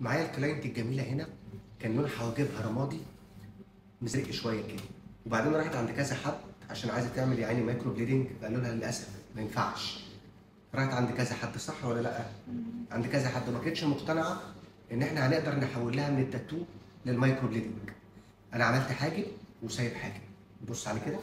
معايا الكلاينت الجميله هنا كان لون حواجبها رمادي مزرق شويه كده، وبعدين راحت عند كذا حد عشان عايزه تعمل يعني مايكرو بليدنج، فقالوا لها للاسف ما ينفعش. راحت عند كذا حد، صح ولا لا؟ عند كذا حد وما كانتش مقتنعه ان احنا هنقدر نحول لها من التاتو للمايكرو بليدنج. انا عملت حاجه وسايب حاجه، بص على كده.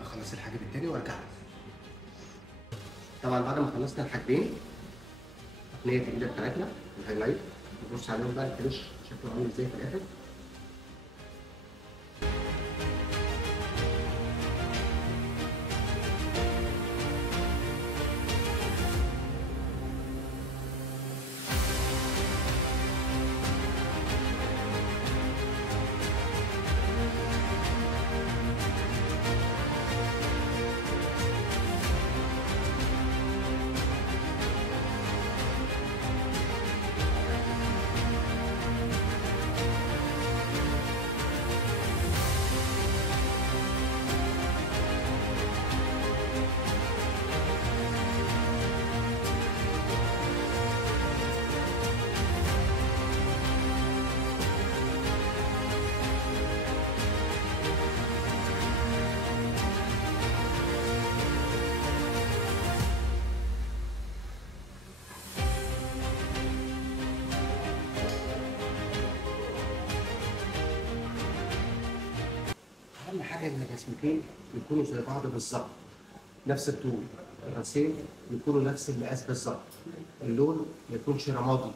اخلص الحاجب التاني وارجع لك. طبعا بعد ما خلصنا الحاجبين، التقنيه الجديده بتاعتنا الهايلايت، نبص عليهم بقى الفينش شكله عامل ازاي في الاخر. اهم حاجه ان الرسمتين يكونوا زي بعض بالظبط، نفس الطول، الراسين يكونوا نفس المقاس بالظبط، اللون ما يكونش رمادي